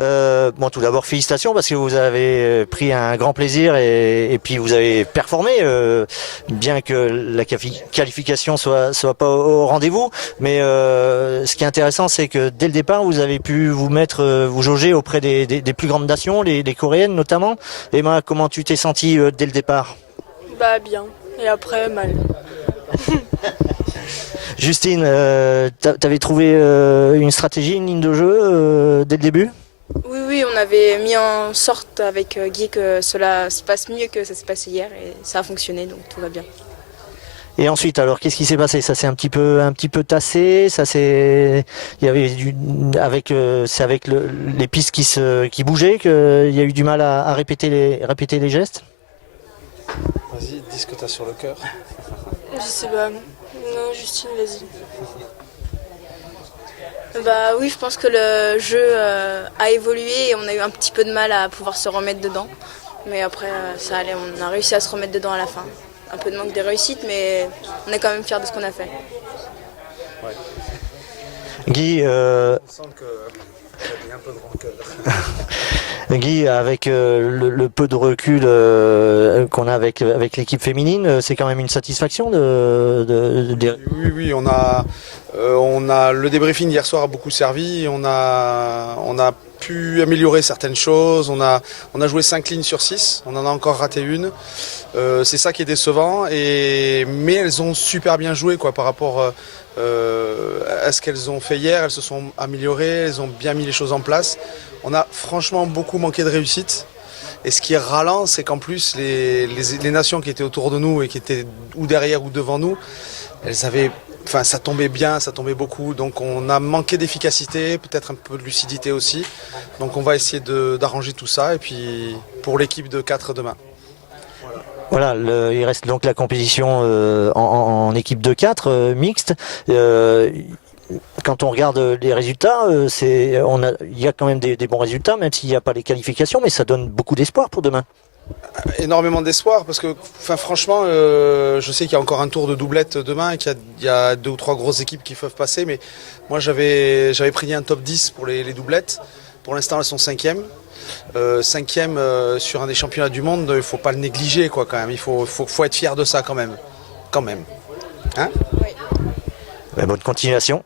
Bon, tout d'abord, félicitations parce que vous avez pris un grand plaisir et puis vous avez performé, bien que la qualification soit pas au rendez-vous. Mais ce qui est intéressant, c'est que dès le départ, vous avez pu vous mettre, vous jauger auprès des plus grandes nations, les Coréennes notamment. Emma, comment tu t'es sentie dès le départ? Bah bien, et après mal. Justine, t'avais trouvé une stratégie, une ligne de jeu dès le début? Oui, oui, on avait mis en sorte avec Guy que cela se passe mieux que ça s'est passé hier et ça a fonctionné, donc tout va bien. Et ensuite, alors, qu'est-ce qui s'est passé? Ça s'est un petit peu tassé. Il y avait c'est avec les pistes qui bougeaient qu'il y a eu du mal à répéter les gestes. Vas-y, dis ce que t'as sur le cœur. Je sais pas. Non, Justine, vas-y. Bah oui, je pense que le jeu a évolué et on a eu un petit peu de mal à pouvoir se remettre dedans. Mais après, ça allait, on a réussi à se remettre dedans à la fin. Un peu de manque de réussite, mais on est quand même fiers de ce qu'on a fait. Ouais. Guy, On sent que t'as un peu de rancœur. Guy, avec le peu de recul qu'on a avec l'équipe féminine, c'est quand même une satisfaction Oui, on a le débriefing hier soir a beaucoup servi. On a pu améliorer certaines choses. On a joué 5 lignes sur 6. On en a encore raté une. C'est ça qui est décevant. Mais elles ont super bien joué quoi, par rapport à ce qu'elles ont fait hier. Elles se sont améliorées. Elles ont bien mis les choses en place. On a franchement beaucoup manqué de réussite. Et ce qui est ralent, c'est qu'en plus, les nations qui étaient autour de nous et qui étaient ou derrière ou devant nous, ça tombait bien, ça tombait beaucoup. Donc on a manqué d'efficacité, peut-être un peu de lucidité aussi. Donc on va essayer d'arranger tout ça. Et puis pour l'équipe de 4 demain. Voilà, il reste donc la compétition en équipe de 4 mixte. Quand on regarde les résultats, il y a quand même des bons résultats, même s'il n'y a pas les qualifications, mais ça donne beaucoup d'espoir pour demain. Énormément d'espoir parce que franchement, je sais qu'il y a encore un tour de doublette demain et qu'il y a 2 ou 3 grosses équipes qui peuvent passer, mais moi j'avais pris un top 10 pour les doublettes. Pour l'instant, elles sont 5e. 5e sur un des championnats du monde, il ne faut pas le négliger quoi, quand même. Il faut être fier de ça quand même. Hein? Oui. Bonne continuation.